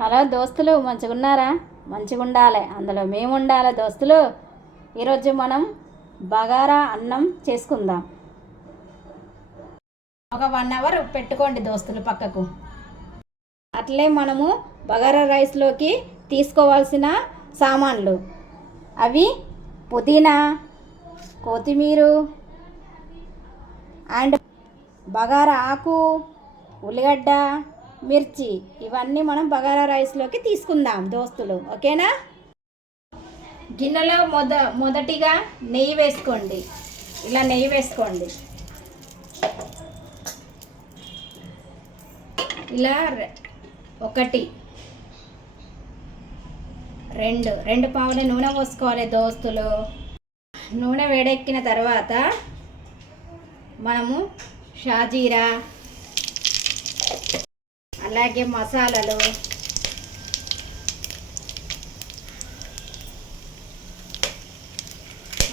Hello దోస్తులు, మంచిగా ఉన్నారా? మంచిగా ఉండాలి, అందులో మేము ఉండాలి దోస్తులు. ఈరోజు మనం బగారా అన్నం చేసుకుందాం. ఒక 1 అవర్ పెట్టుకోండి దోస్తులు పక్కకు. అట్లే మనము బగారా రైస్లోకి తీసుకోవాల్సిన సామాన్లు అవి పుదీనా, కొత్తిమీర అండ్ బగారా ఆకు, ఉల్లిగడ్డ, మిర్చి ఇవన్నీ మనం బగారా రైస్లోకి తీసుకుందాం దోస్తులు, ఓకేనా? గిన్నెలో మొదటిగా నెయ్యి వేసుకోండి. ఇలా నెయ్యి వేసుకోండి. ఇలా 1 2 పావుల నూనె పోసుకోవాలి దోస్తులు. నూనె వేడెక్కిన తర్వాత మనము షాజీరా, అలాగే మసాలాలు,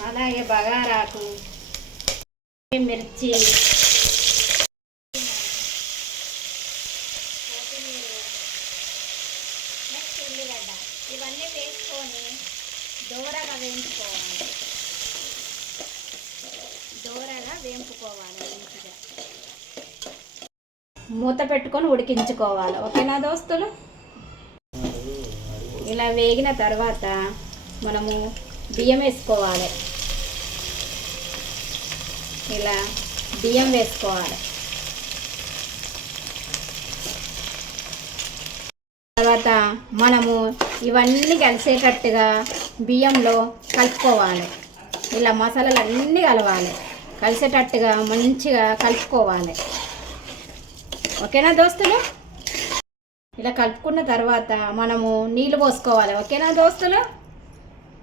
అలాగే బగారాకు, మిర్చి, కొత్తిమీర, నెక్స్ట్ ఉల్లిగడ్డ ఇవన్నీ వేసుకొని దోరగా వేయించుకోవాలి మంచిగా. మూత పెట్టుకొని ఉడికించుకోవాలి, ఓకేనా దోస్తులు? ఇలా వేగిన తర్వాత మనము బియ్యం వేసుకోవాలి. ఇలా బియ్యం వేసుకోవాలి. తర్వాత మనము ఇవన్నీ కలిసేటట్టుగా బియ్యంలో కలుపుకోవాలి. ఇలా మసాలాలు అన్నీ కలవాలి, కలిసేటట్టుగా మంచిగా కలుపుకోవాలి, ఓకేనా దోస్తులు? ఇలా కలుపుకున్న తర్వాత మనము నీళ్ళు పోసుకోవాలి, ఓకేనా దోస్తులు?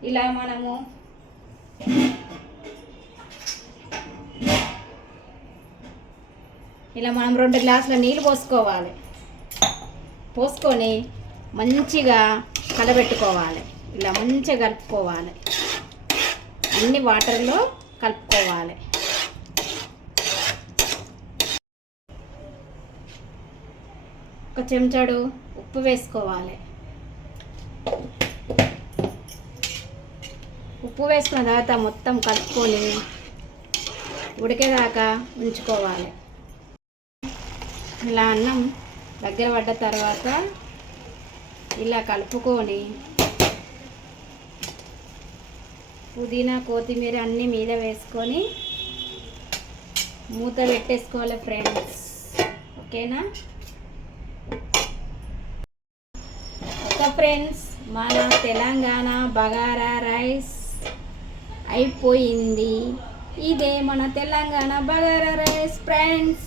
ఇలా మనము ఇలా 2 గ్లాసుల నీళ్ళు పోసుకోవాలి. పోసుకొని మంచిగా కలబెట్టుకోవాలి. ఇలా మంచిగా కలుపుకోవాలి, అన్ని వాటర్లో కలుపుకోవాలి. ఒక చెంచాడు ఉప్పు వేసుకోవాలి. ఉప్పు వేసుకున్న తర్వాత మొత్తం కలుపుకొని ఉడికేదాకా ఉంచుకోవాలి. ఇలా అన్నం దగ్గర పడ్డ తర్వాత ఇలా కలుపుకొని పుదీనా, కొత్తిమీర అన్నీ మీద వేసుకొని మూత పెట్టేసుకోవాలి ఫ్రెండ్స్, ఓకేనా? ఫ్రెండ్స్, మన తెలంగాణ బగారా రైస్ అయిపోయింది. ఇదే మన తెలంగాణ బగారా రైస్ ఫ్రెండ్స్.